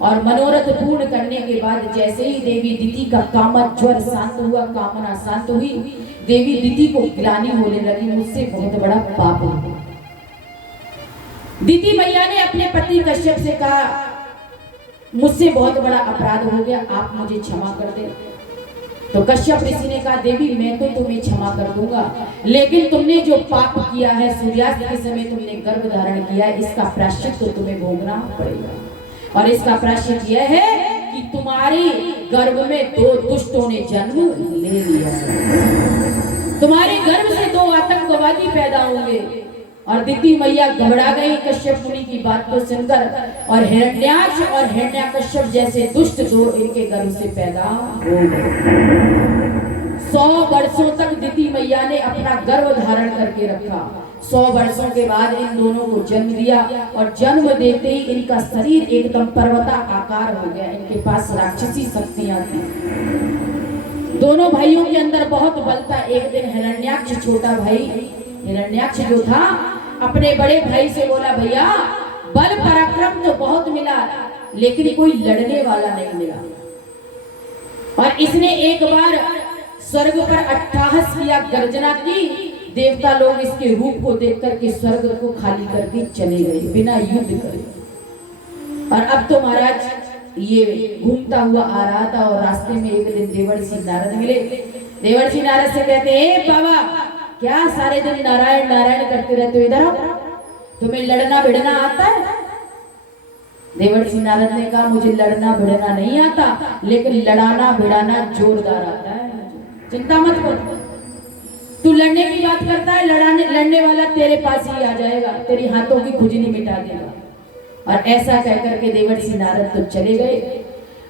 और मनोरथ पूर्ण करने के बाद जैसे ही देवी दिति का कामज्वर शांत हुआ, कामना शांत हुई, देवी दिति को ग्लानि होने लगी, मुझसे बहुत बड़ा पाप हो गया। दिति मैया ने अपने पति कश्यप से कहा, मुझसे बहुत बड़ा अपराध हो गया, आप मुझे क्षमा कर दे। तो कश्यप ऋषि ने कहा, देवी मैं तो तुम्हें क्षमा कर दूंगा, लेकिन तुमने जो पाप किया है, सूर्यास्त के समय तुमने गर्भ धारण किया है, इसका प्रायश्चित तो तुम्हें भोगना पड़ेगा। और इसका प्रायश्चित यह है कि तुम्हारे गर्भ में 2 दुष्टों ने जन्म ले लिया। तुम्हारे गर्भ से 2 आतंकवादी पैदा होंगे। और दिति मैया घबरा गई कश्यप मुनि की बात को सुनकर, और हिरण्याक्ष और हिरण्याकश्यप जैसे दुष्ट 2 इनके गर्भ से पैदा हो गए। 100 वर्षों तक दिति मैया ने अपना गर्भ धारण करके रखा। 100 वर्षों के बाद इन दोनों को जन्म दिया, और जन्म देते ही इनका शरीर एकदम पर्वता आकार हो गया। इनके पास राक्षसी शक्तियां थी। दोनों भाइयों के अंदर बहुत बल था। एक दिन हिरण्याक्ष छोटा भाई हिरण्याक्ष जो था अपने बड़े भाई से बोला, भैया बल पराक्रम तो बहुत मिला लेकिन कोई लड़ने वाला नहीं मिला। और इसने एक बार स्वर्ग पर अट्टहास किया, गर्जना की। देवता लोग इसके रूप को देख करके स्वर्ग को खाली करके चले गए बिना युद्ध करे। और अब तो महाराज ये घूमता हुआ आ रहा था, और रास्ते में एक दिन देवर्षि नारद मिले। देवर्षि नारद से कहते, हे बाबा, क्या सारे दिन नारायण नारायण करते रहते हो, इधर आओ, तुम्हें लड़ना भिड़ना आता है? देवर्षि नारद ने कहा, मुझे लड़ना भिड़ना नहीं आता, लेकिन लड़ाना भिड़ाना जोरदार आता है। चिंता मत कर, तू लड़ने की बात करता है, लड़ने वाला तेरे पास ही आ जाएगा, तेरी हाथों की खुजली मिटा देगा। और ऐसा कहकर के देवर्षि नारद तो चले गए।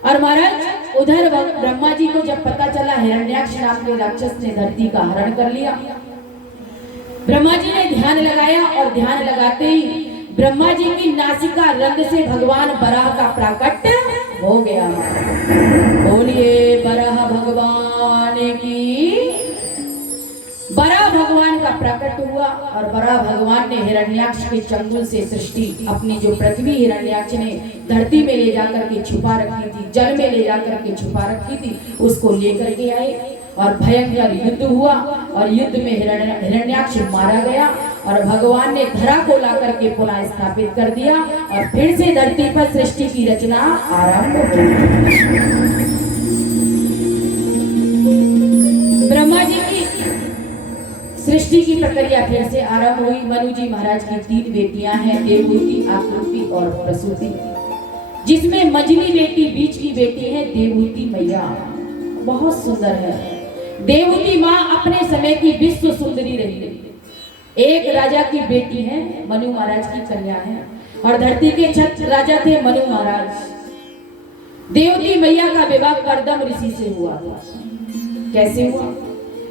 और महाराज उधर ब्रह्मा जी को जब पता चला हिरण्याक्ष नाम के राक्षस ने धरती का हरण कर लिया, ब्रह्मा जी ने ध्यान लगाया, और ध्यान लगाते ही ब्रह्मा जी की नासिका रंग से भगवान बराह का प्राकट हो गया। बोलिए बराह भगवान की। बराह भगवान का प्रकट हुआ, और बराह भगवान ने हिरण्याक्ष के चंगुल से सृष्टि, अपनी जो पृथ्वी हिरण्याक्ष ने धरती में ले जाकर के छुपा रखी थी, जल में ले जाकर के छुपा रखी थी, उसको लेकर के आए। और भयंकर युद्ध हुआ, और युद्ध में हिरण्याक्ष मारा गया, और भगवान ने धरा को ला करके पुनः स्थापित कर दिया, और फिर से धरती पर सृष्टि की रचना आरंभ हुई। ब्रह्मा जी की सृष्टि की प्रक्रिया फिर से आरंभ हुई। मनु जी महाराज की 3 बेटियां हैं, देवहूति, आकृति और प्रसूति। जिसमें मझली बेटी बीच की बेटी है देवहूति मैया, बहुत सुंदर है। देवहूति माँ अपने समय की विश्व सुंदरी रही। एक राजा की बेटी है, मनु महाराज की कन्या है, और धरती के छठ राजा थे मनु महाराज। देवहूति मैया का विवाह कर्दम ऋषि से हुआ था। कैसे हुआ?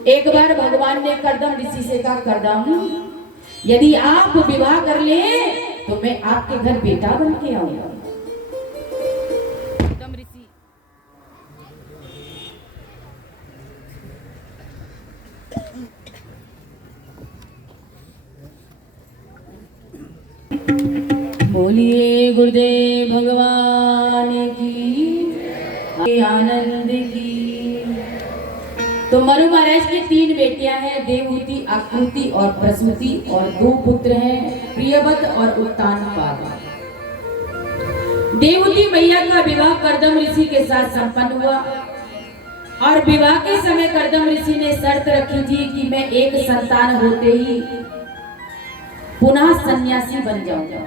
एक बार भगवान ने कर्दम ऋषि से कहा, कर्दम यदि आप विवाह कर ले तो मैं आपके घर बेटा बन के आऊंगा। कर्दम ऋषि बोलिए गुरुदेव भगवान की, आनंद की। तो मनु महाराज की 3 बेटियां हैं, देवहूति, आकृति और प्रसूति, और 2 पुत्र हैं, प्रियव्रत और उत्तानपाद। देवहूति मैया का विवाह कर्दम ऋषि के साथ संपन्न हुआ, और विवाह के समय कर्दम ऋषि ने शर्त रखी थी कि मैं एक संतान होते ही पुनः सन्यासी बन जाऊंगा।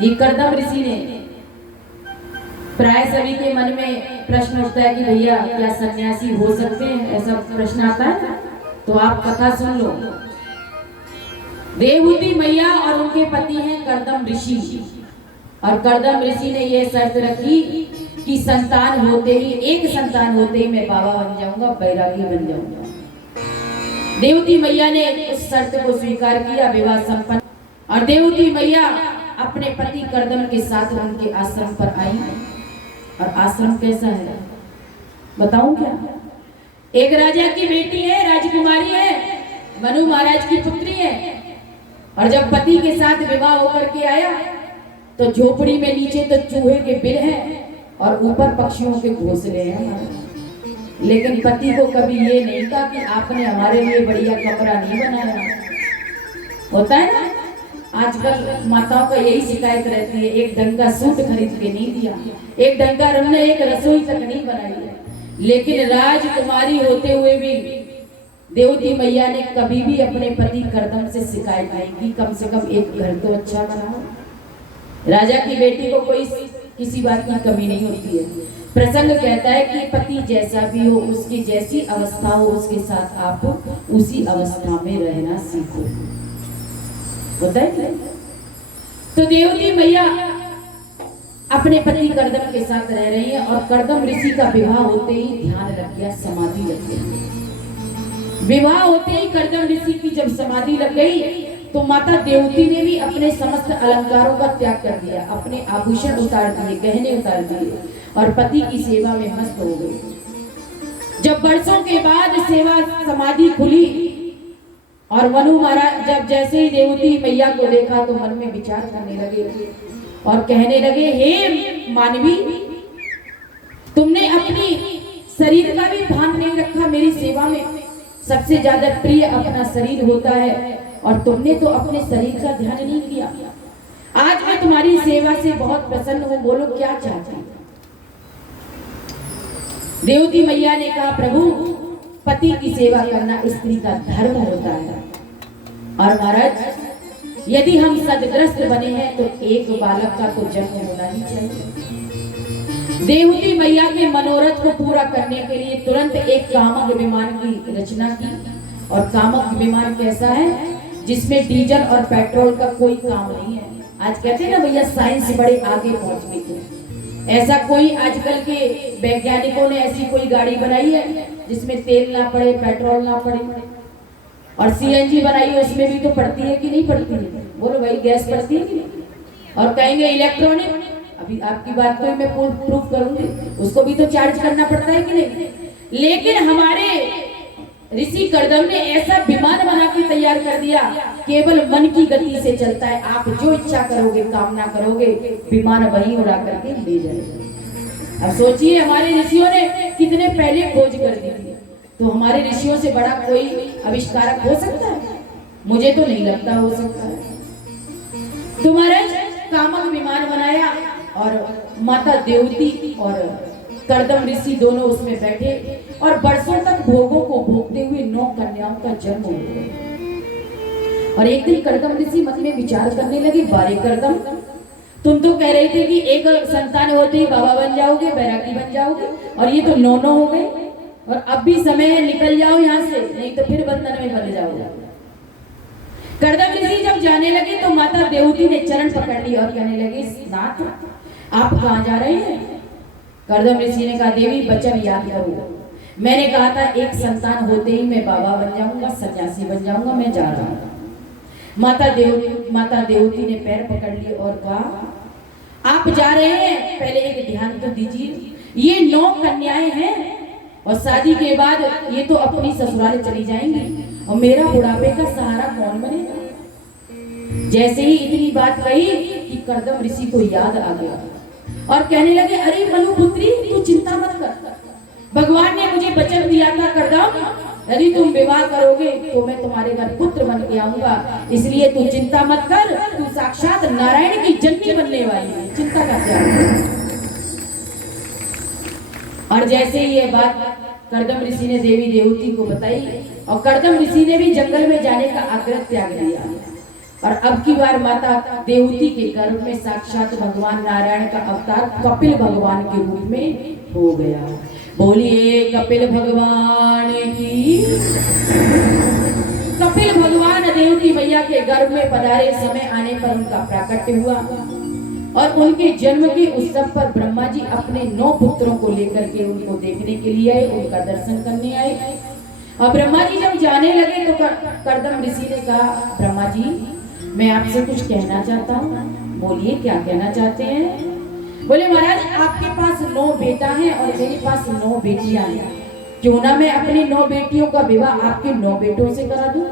ये कर्दम ऋषि ने, प्राय सभी के मन में प्रश्न उठता है कि भैया क्या सन्यासी हो सकते हैं, ऐसा प्रश्न आता है। तो आप कथा सुन लो। देवहूति मैया और उनके पति हैं कर्दम ऋषि, और कर्दम ऋषि ने यह शर्त रखी कि संतान होते ही, एक संतान होते ही मैं बाबा बन जाऊंगा, बैरागी बन जाऊंगा। देवहूति मैया ने उस शर्त को स्वीकार किया, विवाह संपन्न, और देवहूति मैया अपने पति कर्दम के साथ उनके आश्रम पर आई। और आश्रम कैसा है बताऊं क्या? एक राजा की बेटी है, राजकुमारी है, मनु महाराज की पुत्री है, और जब पति के साथ विवाह होकर के आया तो झोपड़ी में नीचे तो चूहे के बिल हैं और ऊपर पक्षियों के घोंसले हैं। लेकिन पति को कभी ये नहीं कहा कि आपने हमारे लिए बढ़िया कमरा नहीं बनाया। होता है ना, आजकल माताओं का यही शिकायत रहती है, एक ढंग का सूट खरीद के नहीं दिया, एक ढंग का हमने एक रसोई तक नहीं बनाई है। लेकिन राजकुमारी होते हुए भी देवहूति मैया ने कभी भी अपने पति कर्दम से शिकायत नहीं की, कम से कम एक घर तो अच्छा बनाओ। राजा की बेटी को कोई किसी बात की कमी नहीं होती है। प्रसंग कहता है कि पति जैसा भी हो, उसकी जैसी अवस्था हो, उसके साथ आप उसी अवस्था में रहना सीखो। होता है। तो देवहूति मैया अपने पति कर्दम के साथ रह रही है, और कर्दम ऋषि का विवाह होते ही ध्यान रख गया, समाधि लग गई। विवाह होते ही कर्दम ऋषि की जब समाधि लग गई तो माता देवहूति ने भी अपने समस्त अलंकारों का त्याग कर दिया, अपने आभूषण उतार दिए, गहने उतार दिए, और पति की सेवा में मस्त हो गई। जब वर्षों के बाद सेवा समाधि खुली और मनु महाराज जब जैसे ही देवहूति मैया को देखा तो मन में विचार करने लगे और कहने लगे, हे मानवी, तुमने अपनी शरीर का भी भान नहीं रखा। मेरी सेवा में सबसे ज्यादा प्रिय अपना शरीर होता है, और तुमने तो अपने शरीर का ध्यान नहीं किया। आज मैं तुम्हारी सेवा से बहुत प्रसन्न हूं, बोलो क्या चाहती हो? देवहूति मैया ने कहा, प्रभु, पति की सेवा करना स्त्री का धर्म होता है, और महाराज यदि हम सदग्रस्त बने हैं तो एक बालक का तो जन्म होना ही चाहिए। देवहूति मैया के मनोरथ को पूरा करने के लिए तुरंत एक कामक विमान की रचना की, और कामक विमान कैसा है? जिसमें डीजल और पेट्रोल का कोई काम नहीं है। आज कहते हैं ना भैया, साइंस बड़े आगे पहुंच गई है। ऐसा कोई आजकल के वैज्ञानिकों ने ऐसी कोई गाड़ी बनाई है जिसमें तेल ना पड़े, पेट्रोल ना पड़े? और सीएनजी बनाई है, उसमें भी तो पड़ती है कि नहीं पड़ती है? बोलो भाई, गैस पड़ती है कि नहीं? और कहेंगे इलेक्ट्रॉनिक, अभी आपकी बात को मैं प्रूफ करूंगी, उसको भी तो चार्ज करना पड़ता है कि नहीं? लेकिन हमारे ऋषि कर्दम ने ऐसा विमान बना के तैयार कर दिया, केवल मन की गति से चलता है। आप जो इच्छा करोगे, कामना करोगे, विमान वहीं उड़ा करके ले जाएगा। अब सोचिए, हमारे ऋषियों ने कितने पहले खोज कर दी थी, तो हमारे ऋषियों से बड़ा कोई आविष्कारक हो सकता है? मुझे तो नहीं लगता हो सकता है। तो महाराज कामक विमान बनाया, और माता देवहूति और कर्दम ऋषि दोनों उसमें बैठे, और वर्षों तक भोगों को भोगते हुए 9 कन्याओं का जन्म हो गया। और एक दिन कर्दम ऋषि मन में विचार करने लगे, बारे कर्दम, तुम तो कह रहे थे कि एक संतान होते ही बाबा बन जाओगे, बैरागी बन जाओगे, और ये तो 9 हो गए। और अब भी समय है, निकल जाओ यहाँ से, नहीं तो फिर बंधन में बंध जाओगे। कर्दम ऋषि जब जाने लगे तो माता देवती ने चरण पकड़ ली और कहने लगी, नाथ आप कहाँ जा रहे हैं? कर्दम ऋषि ने कहा, देवी वचन याद करो, मैंने कहा था एक संतान होते ही मैं बाबा बन जाऊंगा, सन्यासी बन जाऊंगा, मैं जा रहा हूँ। माता देवती ने पैर पकड़ लिए और कहा, आप जा रहे हैं, पहले एक ध्यान तो दीजिए, ये 9 कन्याएं हैं और शादी के बाद ये तो अपनी ससुराल चली जाएंगी और मेरा बुढ़ापे का सहारा कौन बनेगा? जैसे ही इतनी बात कही कि कर्दम ऋषि को याद आ गया और कहने लगे, अरे मनुपुत्री तू चिंता मत कर, भगवान ने मुझे वचन दिया था कर्दम, यदि तुम विवाह करोगे तो मैं तुम्हारे घर पुत्र बन के आऊंगा, इसलिए तू चिंता मत कर, तू साक्षात नारायण की जननी बनने वाली है, चिंता का क्या है। और जैसे ही ये बात कर्दम ऋषि ने देवी देवती को बताई और कर्दम ऋषि ने भी जंगल में जाने का आग्रह त्याग दिया और अब की बार माता देवती के गर्भ में साक्षात भगवान नारायण का अवतार कपिल भगवान के रूप में हो गया। बोलिए कपिल भगवान की। कपिल भगवान देवकी मैया के गर्भ में पधारे, समय आने पर उनका प्राकट्य हुआ और उनके जन्म के उत्सव पर ब्रह्मा जी अपने 9 पुत्रों को लेकर के उनको देखने के लिए आए, उनका दर्शन करने आए। और ब्रह्मा जी जब जाने लगे तो कर्दम ऋषि ने कहा, ब्रह्मा जी मैं आपसे कुछ कहना चाहता हूँ। बोलिए क्या कहना चाहते हैं? बोले महाराज आपके पास 9 बेटा है और मेरे पास 9 बेटियां हैं, क्यों ना मैं अपनी 9 बेटियों का विवाह आपके 9 बेटों से करा दूं।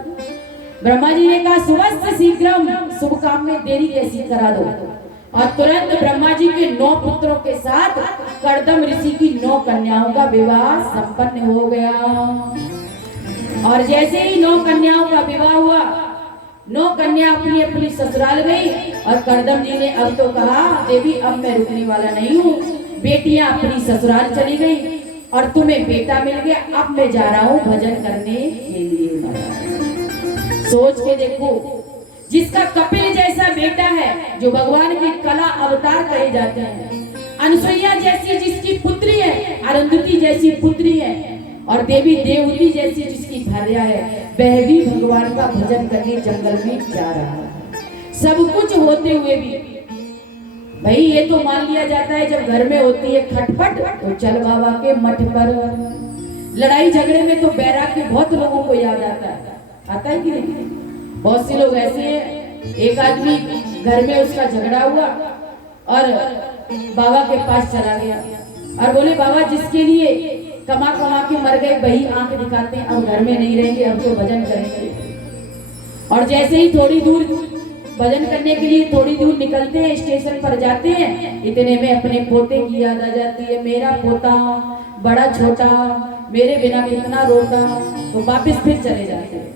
ब्रह्मा जी ने कहा, सुवस्त शीघ्रम, शुभ काम में देरी कैसी, करा दो। और तुरंत ब्रह्मा जी के 9 पुत्रों के साथ कर्दम ऋषि की 9 कन्याओं का विवाह संपन्न हो गया। और जैसे ही 9 कन्याओं का विवाह हुआ, 9 कन्या अपनी अपनी ससुराल गई और कर्दम जी ने अब तो कहा, देवी अब मैं रुकने वाला नहीं हूँ, बेटियां अपनी ससुराल चली गई और तुम्हें बेटा मिल गया, अब मैं जा रहा हूँ भजन करने के लिए। सोच के देखो, जिसका कपिल जैसा बेटा है, जो भगवान के कला अवतार कहे जाते हैं, अनुसुईया जैसी जिसकी पुत्री है, अरुंधति जैसी पुत्री है और देवी देवती जैसी जिसकी भार्या है, वह भी भगवान का भजन करने जंगल में जा रहा है। सब कुछ होते हुए भी भाई ये तो मान लिया जाता है, जब घर में होती है खटपट तो चल बाबा के मठ पर। लड़ाई झगड़े में तो बैराग बहुत लोगों को याद आता है कि नहीं? बहुत से लोग ऐसे हैं, एक आदमी घर में उसका झगड़ा हुआ और बाबा के पास चला गया और बोले, बाबा जिसके लिए कमा कमा के मर गए वही आंख दिखाते हैं, अब घर में नहीं रहेंगे, अब तो भजन करेंगे। और जैसे ही थोड़ी दूर भजन करने के लिए थोड़ी दूर निकलते हैं, स्टेशन पर जाते हैं, इतने में अपने पोते की याद आ जाती है, मेरा पोता बड़ा छोटा, मेरे बिना कितना रोता, तो वापस फिर चले जाते हैं।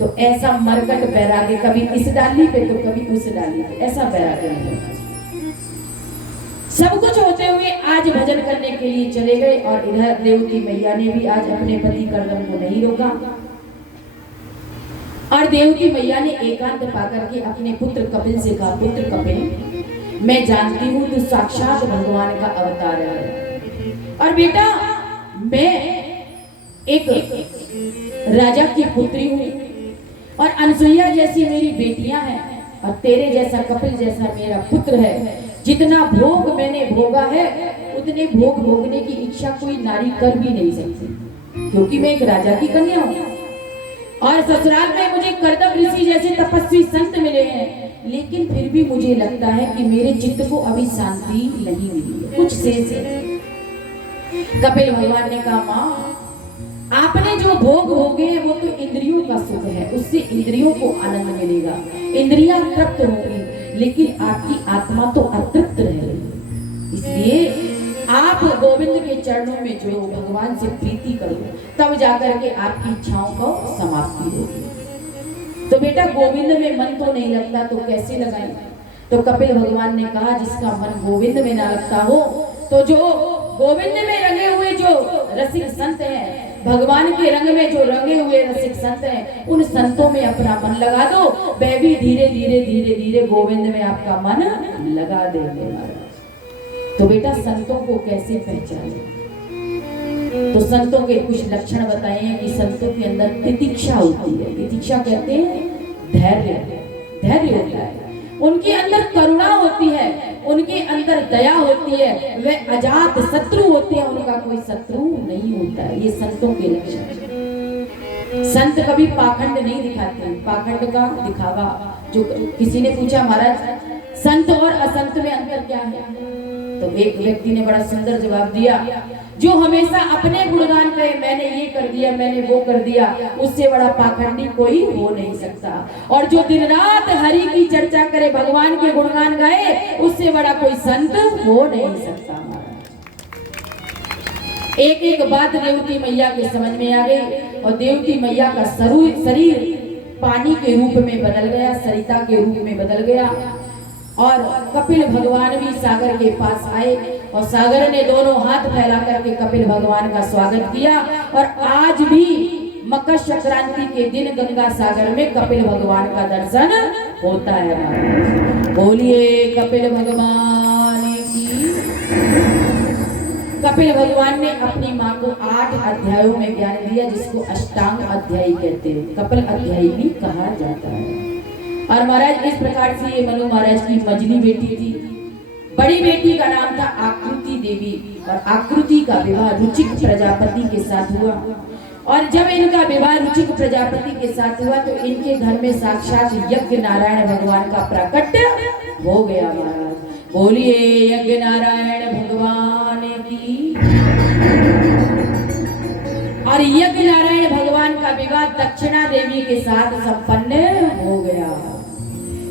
तो ऐसा मरकट बैरागी, कभी इस डाली पे तो कभी उस डाली पे, ऐसा बैरागी नहीं। सब कुछ होते हुए आज भजन करने के लिए चले गए और इधर देवकी मैया ने भी आज अपने पति कर्दम को नहीं रोका और देवकी मैया ने एकांत पाकर के अपने पुत्र कपिल से कहा, पुत्र कपिल मैं जानती हूँ तू साक्षात भगवान का अवतार है और बेटा मैं एक राजा की पुत्री हूँ और अनुसुईया जैसी मेरी बेटियां हैं और तेरे जैसा कपिल जैसा मेरा पुत्र है। जितना भोग मैंने भोगा है उतने भोग भोगने की इच्छा कोई नारी कर भी नहीं सकती, क्योंकि मैं एक राजा की कन्या हूँ और ससुराल में मुझे कर्दम ऋषि जैसे तपस्वी संत मिले हैं, लेकिन फिर भी मुझे लगता है कि मेरे चित्त को अभी शांति नहीं मिली है, कुछ शेष है। कपिल भगवान ने कहा, माँ आपने जो भोग भोगे हैं वो तो इंद्रियों का सुख है, उससे इंद्रियों को आनंद मिलेगा, इंद्रियां तृप्त होंगी, लेकिन आपकी आत्मा तो अतृप्त रहेगी। इसलिए आप गोविंद के चरणों में जुड़ो, भगवान से प्रीति करो, तब जाकर के आपकी इच्छाओं को समाप्ति होगी। तो बेटा गोविंद में मन तो नहीं लगता तो कैसे लगाए? तो कपिल भगवान ने कहा, जिसका मन गोविंद में ना लगता हो तो जो गोविंद में लगे हुए जो रसिक संत हैं भगवान के रंग में जो रंगे हुए रसिक संत हैं, उन संतों में अपना मन लगा दो, वे भी धीरे धीरे धीरे धीरे गोविंद में आपका मन लगा देंगे महाराज। तो बेटा संतों को कैसे पहचाने? तो संतों के कुछ लक्षण बताए हैं कि संतों के अंदर तितिक्षा होती है। तितिक्षा कहते हैं धैर्य, धैर्य होता है, उनके अंदर करुणा होती है, उनके अंदर दया होती है, वे अजात शत्रु होते हैं, उनका कोई शत्रु नहीं होता है। ये संतों के लक्षण। संत कभी पाखंड नहीं दिखाते, पाखंड का दिखावा। जो किसी ने पूछा महाराज संत और असंत में अंतर क्या है, तो एक व्यक्ति ने बड़ा सुंदर जवाब दिया, जो हमेशा अपने गुणगान कहे, मैंने ये कर दिया, मैंने वो कर दिया, उससे बड़ा पाखंडी कोई हो नहीं सकता। और जो दिन रात हरि की चर्चा करे, भगवान के गुणगान गाए, उससे बड़ा कोई संत हो नहीं सकता। एक एक बात देवकी मैया के समझ में आ गई, और देवकी मैया का शरीर पानी के रूप में बदल गया, सरिता के रूप में बदल गया। और कपिल भगवान भी सागर के पास आए, और सागर ने दोनों हाथ फैला करके कपिल भगवान का स्वागत किया। और आज भी मकर संक्रांति के दिन गंगा सागर में कपिल भगवान का दर्शन होता है। बोलिए कपिल भगवान की। कपिल भगवान ने अपनी माँ को 8 अध्यायों में ज्ञान दिया, जिसको अष्टांग अध्यायी कहते हैं, कपिल अध्यायी भी कहा जाता है। और महाराज इस प्रकार से ये मनु महाराज की मझली बेटी थी। बड़ी बेटी का नाम था आकृति देवी, और आकृति का विवाह रुचिक प्रजापति के साथ हुआ। और जब इनका विवाह रुचिक प्रजापति के साथ हुआ, तो इनके घर में साक्षात यज्ञ नारायण भगवान का प्राकट्य हो गया। महाराज बोलिए यज्ञ नारायण भगवान की। और यज्ञ नारायण भगवान का विवाह दक्षिणा देवी के साथ संपन्न हो गया।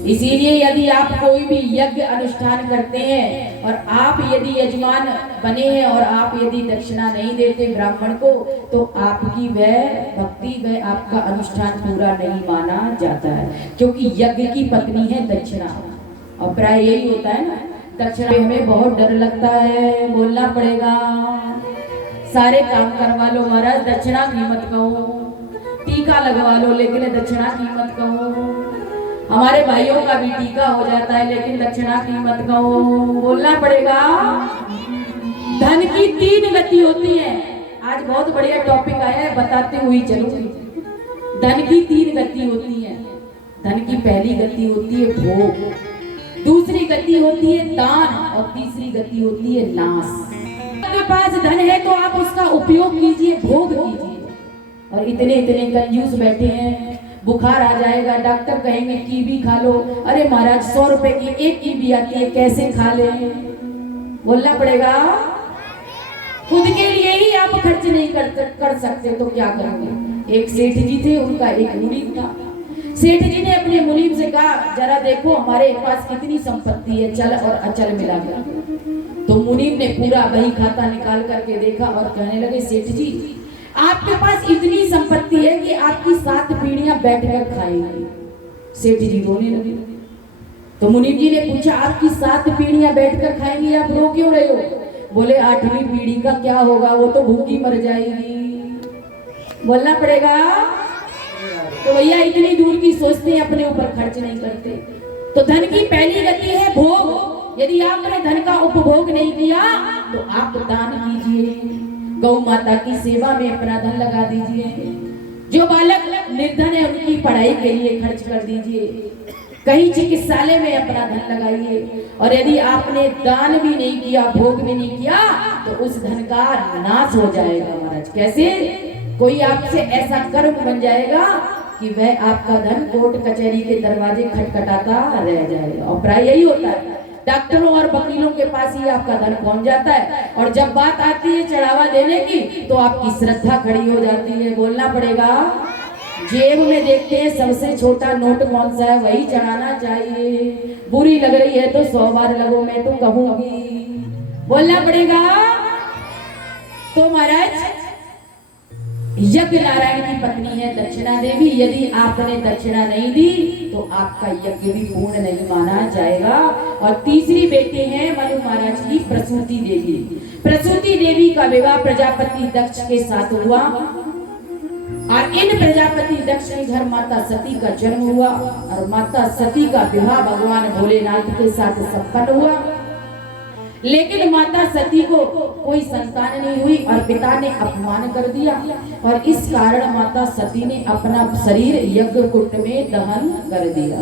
इसीलिए यदि आप कोई भी यज्ञ अनुष्ठान करते हैं, और आप यदि यजमान बने हैं, और आप यदि दक्षिणा नहीं देते ब्राह्मण को, तो आपकी वह भक्ति, वह आपका अनुष्ठान पूरा नहीं माना जाता है, क्योंकि यज्ञ की पत्नी है दक्षिणा। और प्राय यही होता है ना, दक्षिणा हमें बहुत डर लगता है, बोलना पड़ेगा, सारे काम करवा लो महाराज, दक्षिणा की मत कहो, टीका लगवा लो लेकिन दक्षिणा की मत कहो, हमारे भाइयों का भी टीका हो जाता है लेकिन दक्षिणा की मत कहो, बोलना पड़ेगा। धन की 3 गति होती है। आज बहुत बढ़िया टॉपिक आया है, बताते हुए चलूंगी। धन की 3 गति होती है। धन की पहली गति होती है भोग, दूसरी गति होती है दान, और तीसरी गति होती है नाश। आपके पास धन है तो आप उसका उपयोग कीजिए, भोग कीजिए। और इतने इतने कंजूस बैठे हैं, बुखार आ जाएगा, डॉक्टर कहेंगे कीवी खा लो, अरे महाराज 100 रुपए की एक कीवी आती है, कैसे खा ले, बोलना पड़ेगा। खुद के लिए ही आप खर्च नहीं कर सकते तो क्या करोगे। एक सेठ जी थे, उनका एक मुनीम था। सेठ जी ने अपने मुनीम से कहा, जरा देखो हमारे पास कितनी संपत्ति है, चल और अचल मिलाकर। तो मुनीम ने पूरा बही खाता निकाल करके देखा और कहने लगे, सेठ जी आपके पास इतनी संपत्ति है कि आपकी 7 पीढ़ियां बैठकर खाएंगी। सेठ जी रोने लगे। तो मुनीम जी ने पूछा, आपकी 7 पीढ़ियां बैठकर खाएंगी, आप रो क्यों रहे हो? बोले 8वीं पीढ़ी का क्या होगा, वो तो भूखी मर जाएगी, बोलना पड़ेगा। तो भैया इतनी दूर की सोचते हैं, अपने ऊपर खर्च नहीं करते। तो धन की पहली गति है भोग। यदि आपने धन का उपभोग नहीं किया तो आप दान कीजिए, गौ माता की सेवा में अपना धन लगा दीजिए, जो बालक निर्धन है उनकी पढ़ाई के लिए खर्च कर दीजिए, कहीं चिकित्सालय में अपना धन लगाइए। और यदि आपने दान भी नहीं किया, भोग भी नहीं किया, तो उस धन का नाश हो जाएगा। महाराज कैसे? कोई आपसे ऐसा कर्म बन जाएगा कि वह आपका धन कोर्ट कचहरी के दरवाजे खटखटाता रह जाएगा। और प्राय यही होता है, डॉक्टरों और वकीलों के पास ही आपका धन पहुंच जाता है, और जब बात आती है चढ़ावा देने की तो आपकी श्रद्धा खड़ी हो जाती है, बोलना पड़ेगा। जेब में देखते हैं सबसे छोटा नोट कौन सा है, वही चढ़ाना चाहिए। बुरी लग रही है तो 100 बार लगो, मैं तो कहूंगी, बोलना पड़ेगा। तो महाराज यज्ञ नारायण की पत्नी है दक्षिणा देवी। यदि आपने दक्षिणा नहीं दी तो आपका यज्ञ भी पूर्ण नहीं माना जाएगा। और तीसरी बेटी है मनु महाराज की प्रसूति देवी। प्रसूति देवी का विवाह प्रजापति दक्ष के साथ हुआ और इन प्रजापति दक्ष के घर माता सती का जन्म हुआ और माता सती का विवाह भगवान भोलेनाथ के साथ संपन्न हुआ। लेकिन माता सती को कोई संतान नहीं हुई और पिता ने अपमान कर दिया और इस कारण माता सती ने अपना शरीर यज्ञ कुंड में दहन कर दिया।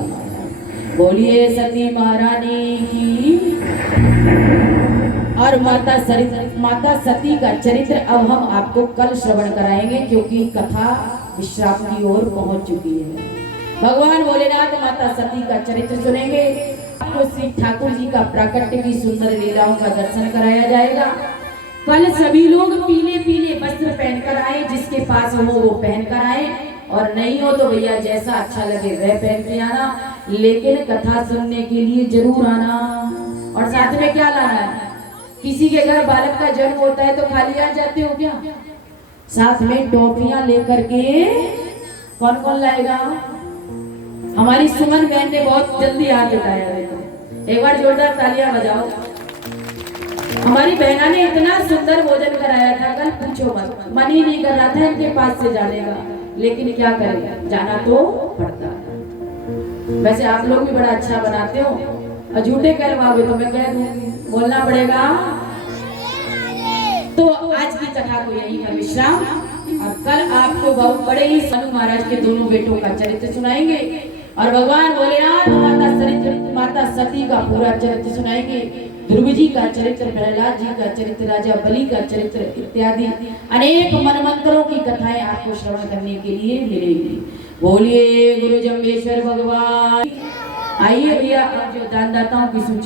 बोलिए सती महारानी की। और माता सती का चरित्र अब हम आपको कल श्रवण कराएंगे क्योंकि कथा विश्राम की ओर पहुंच चुकी है। भगवान भोलेनाथ माता सती का चरित्र सुनेंगे। आपको श्री ठाकुर जी का प्राकट्य की सुंदर लीलाओं का दर्शन कराया जाएगा। कल सभी लोग पीले पीले वस्त्र पहनकर आए, जिसके पास हो वो पहनकर आए और नहीं हो तो भैया जैसा अच्छा लगे वह पहन के आना, लेकिन कथा सुनने के लिए जरूर आना। और साथ में क्या लाना है? किसी के घर बालक का जन्म होता है तो खाली आ जाते हो क्या? साथ में टॉफियां लेकर के कौन कौन लाएगा? हमारी सुमन बहन ने बहुत जल्दी हाथ उठाया है, एक बार जोरदार तालियां बजाओ। हमारी बहना ने इतना सुंदर भोजन कराया था, कल पूछो मत, मन ही नहीं कर रहा था इनके पास से जाने का, लेकिन क्या करें, जाना तो पड़ता है। वैसे आप लोग भी बड़ा अच्छा बनाते हो और झूठे कहलवाओगे तो मैं कह दूंगी, बोलना पड़ेगा। तो आज की कथा को यही है विश्राम और कल आपको बहुत बड़े ही मनु महाराज के दोनों बेटों का चरित्र सुनाएंगे और भगवान भोलेनाथ माता सती का पूरा चरित्र सुनाएंगे। ध्रुव जी का चरित्र, प्रहलाद जी का चरित्र, राजा बलि का चरित्र इत्यादि अनेक मनमंत्रों की कथाएं आपको श्रवण करने के लिए मिलेगी। बोलिए गुरु जम्बेश्वर भगवान। आइए भैया, अब जो दानदाताओं की सूची